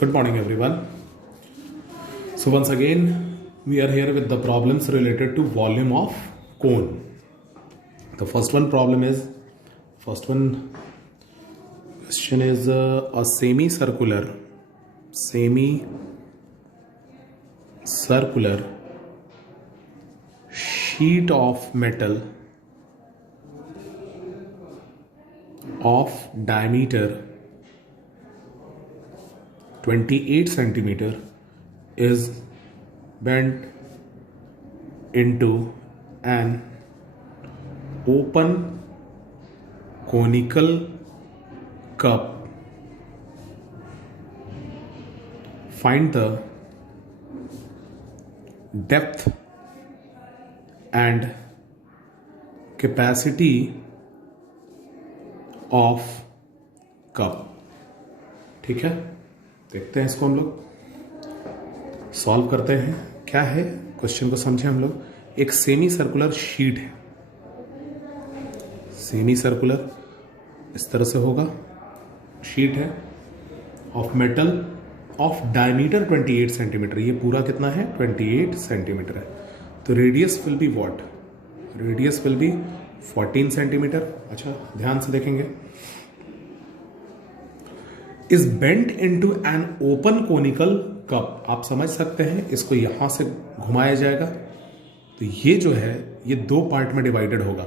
Good morning, everyone. So once again, we are here with the problems related to volume of cone. The first question is a semicircular sheet of metal of diameter 28 centimeter is bent into an open conical cup. Find the depth and capacity of cup. ठीक है, देखते हैं इसको हम लोग solve करते हैं. क्या है क्वेश्चन को समझे हम लोग. एक सेमी सर्कुलर शीट है, सेमी सर्कुलर इस तरह से होगा, शीट है of metal of diameter 28 centimetre. ये पूरा कितना है, 28 सेंटीमीटर है. तो radius will be what, radius will be 14 centimetre. अच्छा ध्यान से देखेंगे. Is bent into an open conical cup. आप समझ सकते हैं, इसको यहां से घुमाया जाएगा तो ये जो है ये दो पार्ट में डिवाइडेड होगा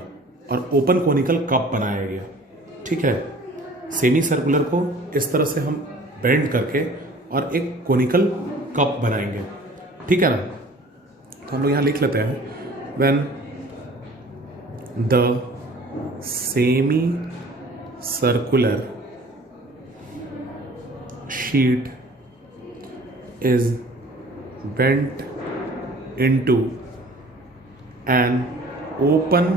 और ओपन कोनिकल कप बनाया गया. ठीक है, सेमी सर्कुलर को इस तरह से हम बेंड करके और एक कोनिकल कप बनाएंगे. ठीक है ना. तो हम लोग यहां लिख लेते हैं, when the semi circular sheet is bent into an open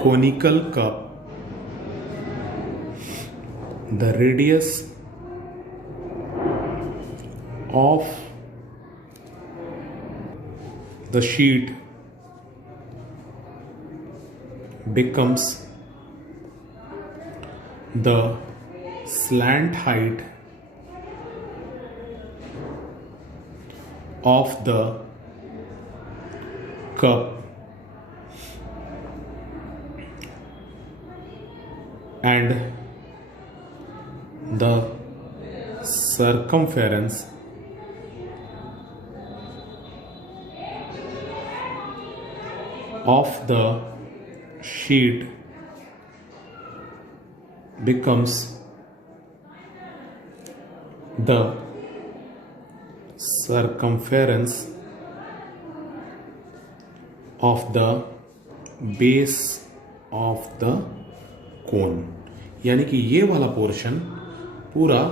conical cup, the radius of the sheet becomes the slant height of the cup and the circumference of the sheet becomes the circumference of the base of the cone. यानी कि ये वाला portion पूरा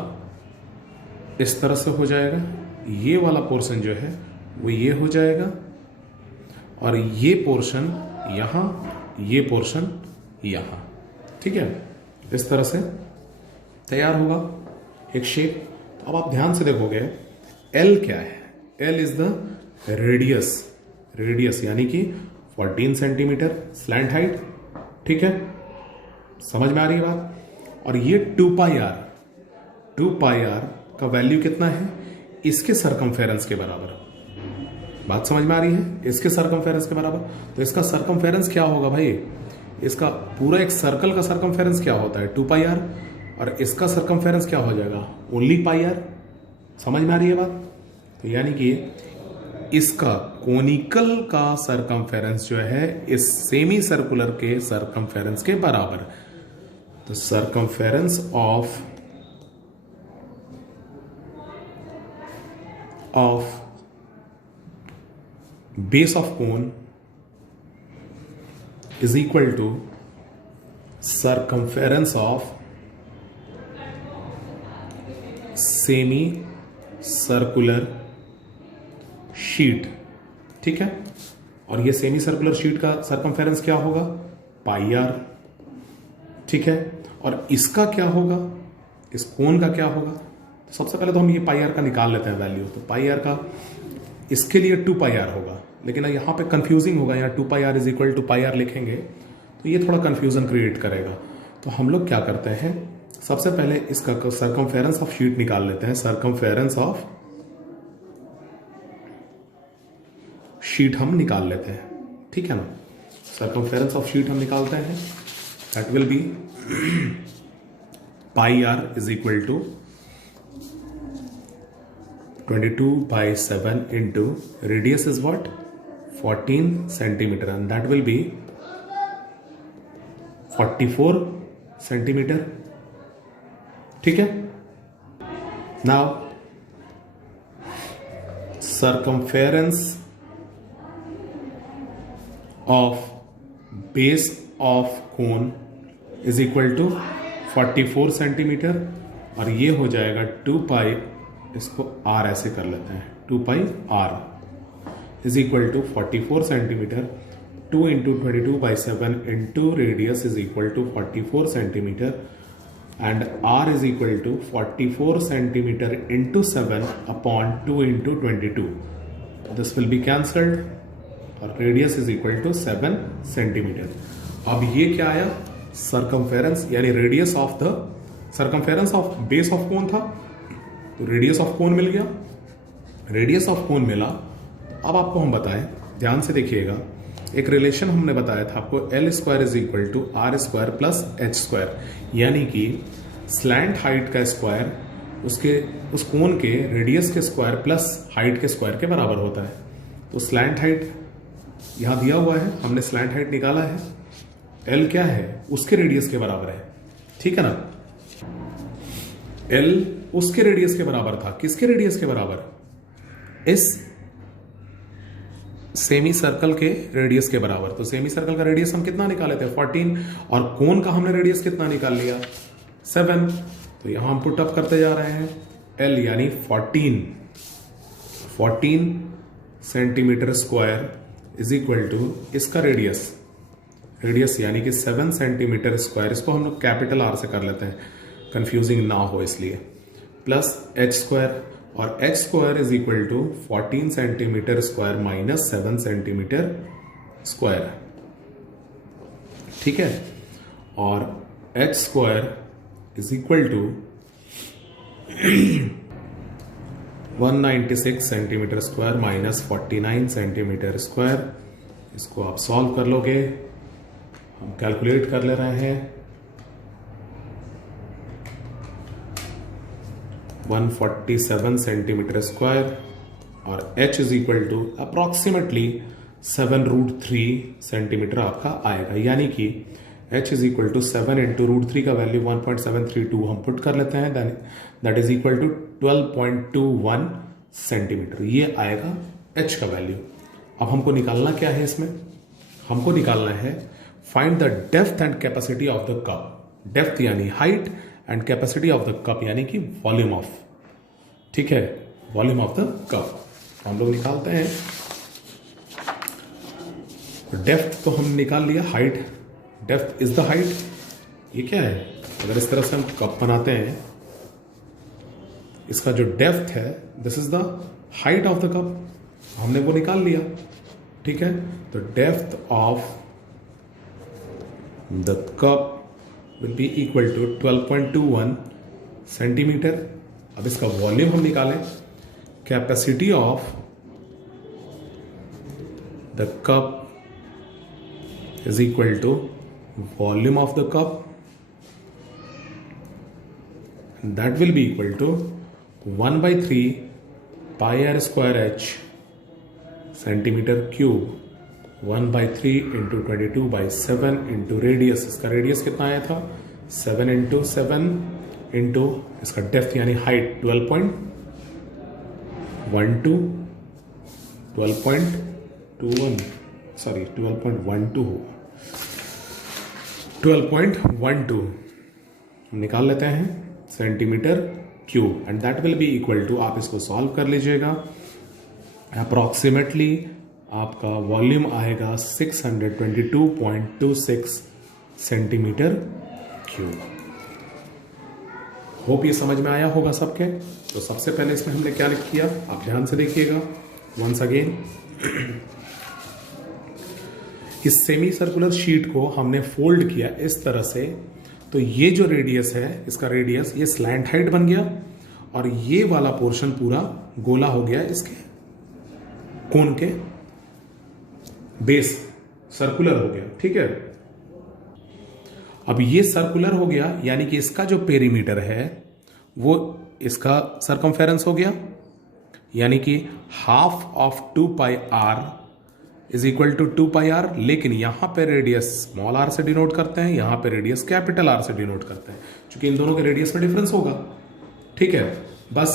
इस तरह से हो जाएगा, ये वाला पोर्शन जो है वो ये हो जाएगा और ये पोर्शन यहां, ये पोर्शन यहां. ठीक है, इस तरह से तैयार होगा एक शेप. अब आप ध्यान से देखोगे L क्या है. L is the radius, radius यानी कि 14 सेंटीमीटर स्लैंट हाइट. ठीक है, समझ में आ रही है बात. और ये 2 पाई आर का वैल्यू कितना है, इसके सरकमफेरेंस के बराबर. बात समझ में आ रही है, इसके सरकमफेरेंस के बराबर. तो इसका सरकमफेरेंस क्या होगा भाई, इसका पूरा एक सर्कल का सरकमफेरेंस क्या होता है, 2 पाई आर. और इसका सरकमफेरेंस क्या हो जाएगा, ओनली पाई आर. समझ में आ रही है बात. तो यानी कि इसका कोनिकल का सरकमफेरेंस जो है इस सेमी सर्कुलर के सरकमफेरेंस के बराबर. तो circumference of base of cone is equal to circumference of semi circular sheet. ठीक है, और ये सेमी सर्कुलर शीट का सरकमफेरेंस क्या होगा, पाई आर. ठीक है, और इसका क्या होगा, इस कोन का क्या होगा. तो सबसे पहले तो हम ये पाई आर का निकाल लेते हैं वैल्यू. तो पाई आर का इसके लिए 2 पाई आर होगा, लेकिन यहाँ पे कंफ्यूजिंग होगा. यहाँ 2 pi are is equal to pi r लिखेंगे तो ये थोड़ा कंफ्यूजन क्रिएट करेगा. तो हम लोग क्या करते हैं, सबसे पहले इसका सर्कमफेरेंस ऑफ शीट निकाल लेते हैं। सर्कमफेरेंस ऑफ शीट हम निकाल लेते हैं, ठीक है ना। सर्कमफेरेंस ऑफ शीट हम निकालते हैं, that will be pi are is equal to 22/7 into radius is what 14 centimeter and that will be 44 centimeter, ठीक है। now circumference of base of cone is equal to 44 centimetre और ये हो जाएगा 2 पाई, इसको r ऐसे कर लेते हैं, 2 pi r is equal to 44 centimetre, 2 into 22/7 into radius is equal to 44 centimetre and r is equal to 44 centimetre into 7 upon 2 into 22। This will be cancelled और radius is equal to 7 centimetre. अब ये क्या आया, circumference यानी radius of the circumference of base of cone था, तो radius of cone मिल गया। Radius of cone मिला, अब आपको हम बताएं, ध्यान से देखिएगा, एक रिलेशन हमने बताया था आपको, L square is equal to R square plus H square, यानी कि स्लैंट हाइट का स्क्वायर उस कोन के रेडियस के स्क्वायर प्लस हाइट के स्क्वायर के बराबर होता है। तो स्लैंट हाइट यहां दिया हुआ है, हमने स्लैंट हाइट निकाला है, L क्या है, उसके रेडियस के बराबर है, ठीक है ना। L उसके रेडियस के बराबर था, किसके रेडियस के बराबर, इस सेमी सर्कल के रेडियस के बराबर। तो सेमी सर्कल का रेडियस हम कितना निकाले थे 14 और कोन का हमने रेडियस कितना निकाल लिया 7। तो यहां हम पुट अप करते जा रहे हैं, L यानी 14 centimetre square is equal to इसका रेडियस यानी कि 7 सेंटीमीटर स्क्वायर, इसको हम लोग कैपिटल R से कर लेते हैं कंफ्यूजिंग ना हो इसलिए, प्लस H स्क्वायर, और H square is equal to 14 centimetre square minus 7 centimetre square, ठीक है। और H square is equal to 196 centimetre square minus 49 centimetre square. इसको आप सॉल्व कर लोगे, हम कैलकुलेट कर ले रहे हैं, 147 सेंटीमीटर स्क्वायर और H is equal to approximately 7√3 centimetre आपका आएगा, यानी कि H is equal to 7 into √3 का वैल्यू 1.732 हम पुट कर लेते हैं, that is equal to 12.21 centimetre, ये आएगा H का वैल्यू। अब हमको निकालना क्या है, इसमें हमको निकालना है find the depth and capacity of the cup. Depth यानी height and capacity of the cup यानी कि वॉल्यूम ऑफ, ठीक है, वॉल्यूम ऑफ द कप हम लोग निकालते हैं। डेप्थ तो हम निकाल लिया, height, depth is the height, ये क्या है, अगर इस तरह से हम कप बनाते हैं, इसका जो डेप्थ है this is the height of the cup, हमने वो निकाल लिया, ठीक है। तो depth of the cup will be equal to 12.21 centimetre. अब इसका वॉल्यूम हम निकालें, capacity of the cup is equal to volume of the cup, that will be equal to 1/3 pi r square H centimetre cube, 1/3 into 22/7 into radius, इसका radius कितना आया था 7 into 7 into इसका depth यानी हाइट 12.12 निकाल लेते हैं centimetre cube and that will be equal to, आप इसको सॉल्व कर लीजिएगा, अप्रॉक्सीमेटली आपका वॉल्यूम आएगा 622.26 सेंटीमीटर क्यूब। होप ये समझ में आया होगा सबके। तो सबसे पहले इसमें हमने क्या किया, आप ध्यान से देखिएगा वंस अगेन, इस सेमी सर्कुलर शीट को हमने फोल्ड किया इस तरह से तो ये जो रेडियस है, इसका रेडियस, ये स्लैंट हाइट बन गया और ये वाला पोर्शन पूरा गोला हो गया इसके कोन के बेस, सर्कुलर हो गया। ठीक है, अब ये सर्कुलर हो गया यानी कि इसका जो पेरीमीटर है वो इसका सरकमफेरेंस हो गया, यानी कि half of 2 pi are is equal to 2 pi R. लेकिन यहां पे रेडियस स्मॉल आर से डिनोट करते हैं, यहां पे रेडियस कैपिटल आर से डिनोट करते हैं, क्योंकि इन दोनों के रेडियस में डिफरेंस होगा। ठीक है, बस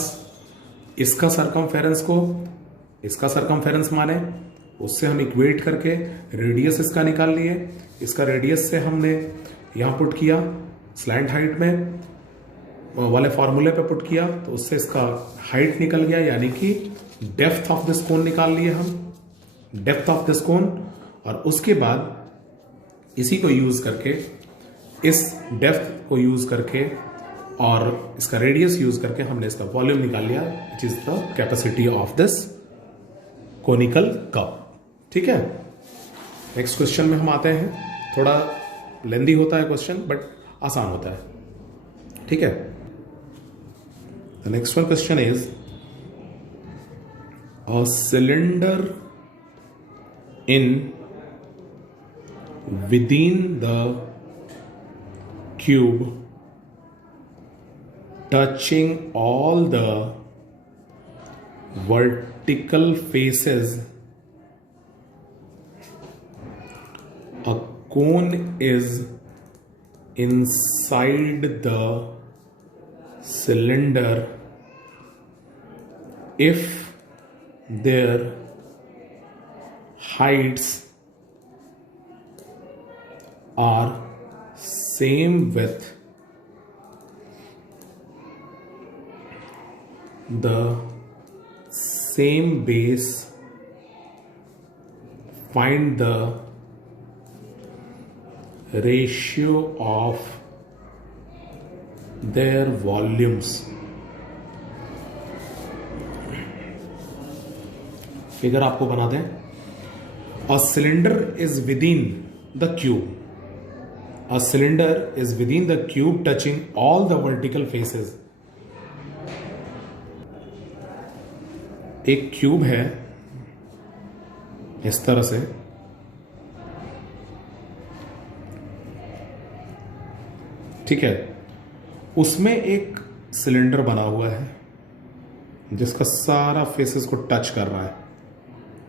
इसका सरकमफेरेंस को इसका सरकमफेरेंस माने, उससे हम इक्वेट करके रेडियस इसका निकाल लिए, इसका रेडियस से हमने यहां पुट किया स्लैंट हाइट में वाले फॉर्मूले पे पुट किया, तो उससे इसका हाइट निकल गया, यानी कि डेप्थ ऑफ दिस कोन निकाल लिए हम, डेप्थ ऑफ दिस कोन। और उसके बाद इसी को यूज करके, इस डेप्थ को यूज करके और इसका रेडियस यूज करके हमने इसका वॉल्यूम निकाल लिया, which is the capacity of this conical cup. ठीक है, नेक्स्ट क्वेश्चन में हम आते हैं। थोड़ा लेंदी होता है क्वेश्चन बट आसान होता है। ठीक है, the next one question is a cylinder in within the cube touching all the vertical faces, a cone is inside the cylinder if their heights are same with the same base. Find the ratio of their volumes. Figure आपको बना दें। A cylinder is within the cube. A cylinder is within the cube touching all the vertical faces. एक cube है इस तरह से, ठीक है, उसमें एक सिलेंडर बना हुआ है जिसका सारा फेसेस को टच कर रहा है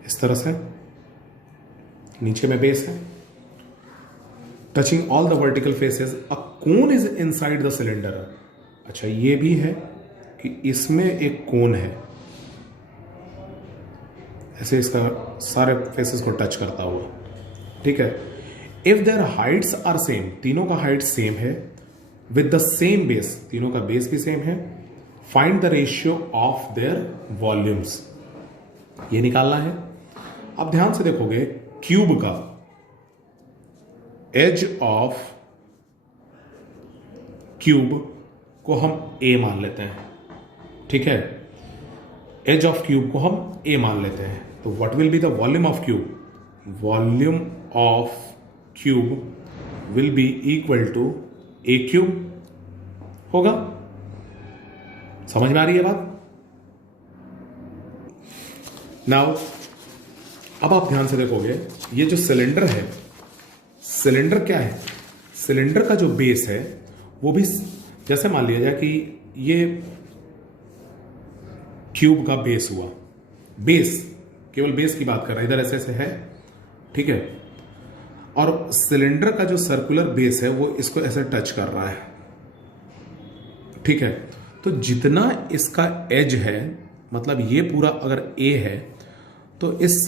इस तरह से, नीचे में बेस है, touching all the vertical faces. A cone is inside the cylinder. अच्छा, ये भी है कि इसमें एक कोन है, ऐसे इसका सारे फेसेस को टच करता हुआ। ठीक है, if their heights are same, तीनों का हाइट सेम है, विद द सेम बेस, तीनों का बेस भी सेम है, find the ratio of their volumes, ये निकालना है। अब ध्यान से देखोगे, क्यूब का एज ऑफ क्यूब को हम ए मान लेते हैं। ठीक है, एज ऑफ क्यूब को हम ए मान लेते हैं, तो what will be the volume of cube? Volume of cube will be equal to a cube होगा। समझ में आ रही है बात? नाउ अब आप ध्यान से देखोगे, ये जो सिलेंडर है, सिलेंडर क्या है? सिलेंडर का जो बेस है वो भी, जैसे मान लिया जाए कि ये क्यूब का बेस हुआ, बेस, केवल बेस की बात कर रहा है, इधर ऐसे ऐसे है, ठीक है, और सिलेंडर का जो सर्कुलर बेस है वो इसको ऐसे टच कर रहा है। ठीक है, तो जितना इसका एज है, मतलब ये पूरा अगर ए है, तो इस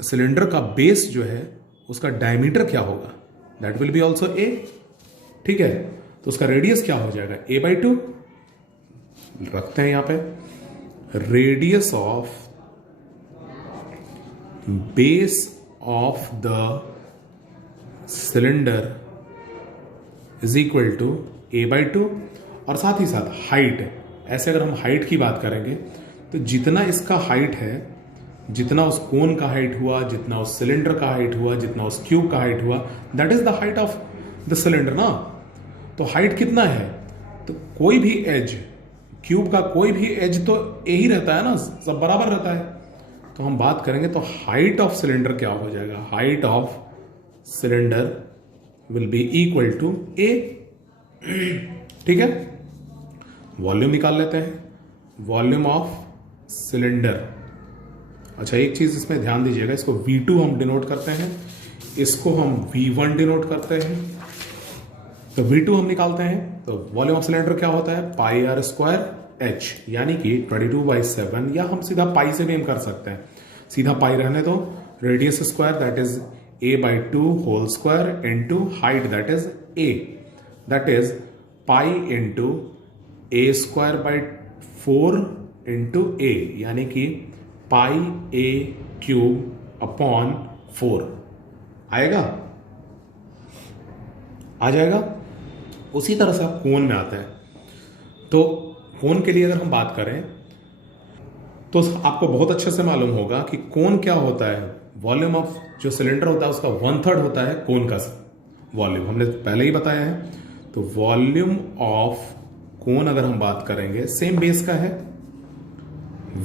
सिलेंडर का बेस जो है उसका डायमीटर क्या होगा? That will B also a. ठीक है, तो उसका रेडियस क्या हो जाएगा? a/2 रखते हैं यहां पे, radius of base of the cylinder is equal to a/2, और साथ ही साथ हाइट, ऐसे अगर हम हाइट की बात करेंगे तो जितना इसका हाइट है, जितना उस कोन का हाइट हुआ, जितना उस सिलेंडर का हाइट हुआ, जितना उस क्यूब का हाइट हुआ, that is the height of the cylinder ना। तो हाइट कितना है, तो कोई भी एज, क्यूब का कोई भी एज तो ए ही रहता है ना, सब बराबर रहता है। तो हम बात करेंगे तो हाइट ऑफ सिलेंडर क्या हो जाएगा, height of cylinder will be equal to A. ठीक है, वॉल्यूम निकाल लेते हैं, वॉल्यूम ऑफ सिलेंडर। अच्छा, एक चीज इसमें ध्यान दीजिएगा, इसको V2 हम डिनोट करते हैं, इसको हम V1 डिनोट करते हैं। तो V2 हम निकालते हैं, तो वॉल्यूम ऑफ सिलेंडर क्या होता है, पाई आर स्क्वायर एच, यानी कि 22/7, या हम सीधा पाई से भी हम कर सकते हैं, सीधा पाई रहने दो, radius square that is a/2 whole square into height that is a, that is pi into a²/4 into a, यानी कि पाई a³ आएगा, आ जाएगा। उसी तरह से आप कोण में आते हैं, तो कोण के लिए अगर हम बात करें तो आपको बहुत अच्छे से मालूम होगा कि कोण क्या होता है, वॉल्यूम ऑफ जो सिलेंडर होता है उसका 1/3 होता है कोण का वॉल्यूम, हमने पहले ही बताया है। तो वॉल्यूम ऑफ कोण अगर हम बात करेंगे सेम बेस का है,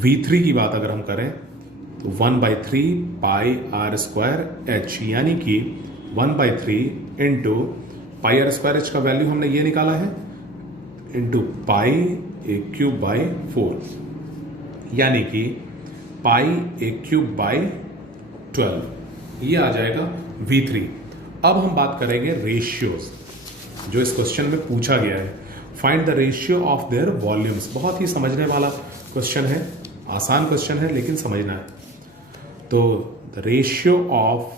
V3 की बात अगर हम करें तो 1/3 पाई आर स्क्वायर एच, यानी कि 1/3 into pi R square H का वैल्यू हमने ये निकाला है इंटू पाई a³/4, यानी कि पाई a³/12, ये आ जाएगा V3। अब हम बात करेंगे रेशियोज, जो इस क्वेश्चन में पूछा गया है, find the ratio of their volumes. बहुत ही समझने वाला क्वेश्चन है, आसान क्वेश्चन है लेकिन समझना है। तो the ratio of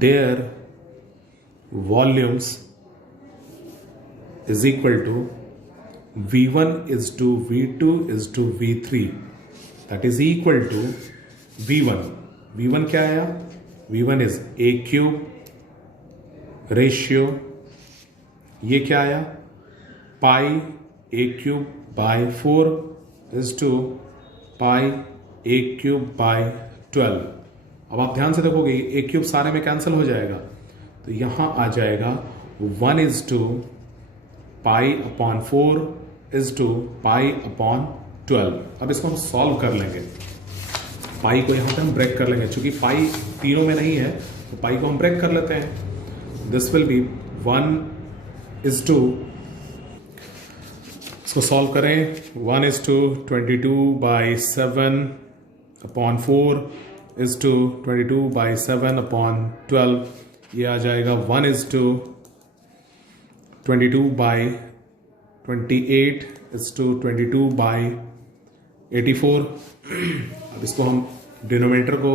their volumes is equal to V1 is to V2 is to V3, that is equal to V1, V1 क्या आया, V1 is a³ रेशियो, ये क्या आया, पाई a³/4 is to pi a³/12। अब आप ध्यान से देखोगे a³ सारे में कैंसिल हो जाएगा, तो यहां आ जाएगा 1 is to पाई/4 इज टू पाई/12। अब इसको हम सॉल्व कर लेंगे, पाई को यहां पे हम ब्रेक कर लेंगे, क्योंकि पाई तीनों में नहीं है तो पाई को हम ब्रेक कर लेते हैं। This will B 1 is to, इसको सॉल्व करें, 1 is to 22/7/4 is to 22/7/12, ये आ जाएगा 1 is to 22/28 is to 22/84। अब इसको हम डिनोमिनेटर को,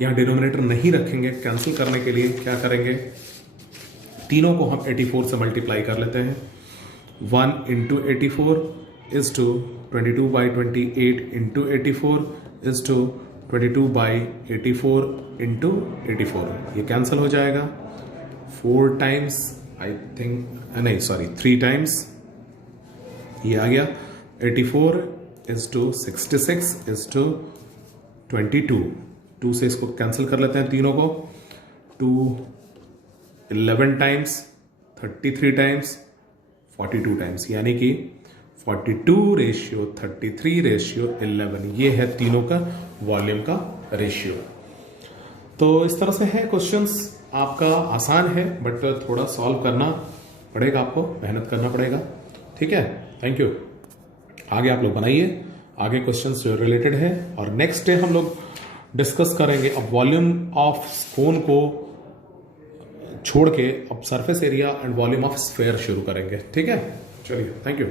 यहाँ डिनोमिनेटर नहीं रखेंगे, कैंसिल करने के लिए क्या करेंगे, तीनों को हम 84 से मल्टीप्लाई कर लेते हैं। 1 into 84 is to 22/28 into 84 is to 22/84 into 84, ये कैंसिल हो जाएगा। 4 टाइम्स आई थिंक, नहीं सॉरी 3 टाइम्स, ये आ गया 84 is to 66 is to 22, 2 से इसको कैंसिल कर लेते हैं तीनों को, 2 11 टाइम्स, 33 टाइम्स, 42 टाइम्स, यानी कि 42:33:11, ये है तीनों का वॉल्यूम का रेशियो। तो इस तरह से है क्वेश्चंस, आपका आसान है बट थोड़ा सॉल्व करना पड़ेगा, आपको मेहनत करना पड़ेगा। ठीक है, थैंक यू। आगे आप लोग बनाइए, आगे क्वेश्चंस जो रिलेटेड है, और नेक्स्ट डे हम लोग डिस्कस करेंगे अब वॉल्यूम ऑफ कोन को छोड़ के अब surface area and volume of sphere शुरू करेंगे। ठीक है, चलिए, थैंक यू।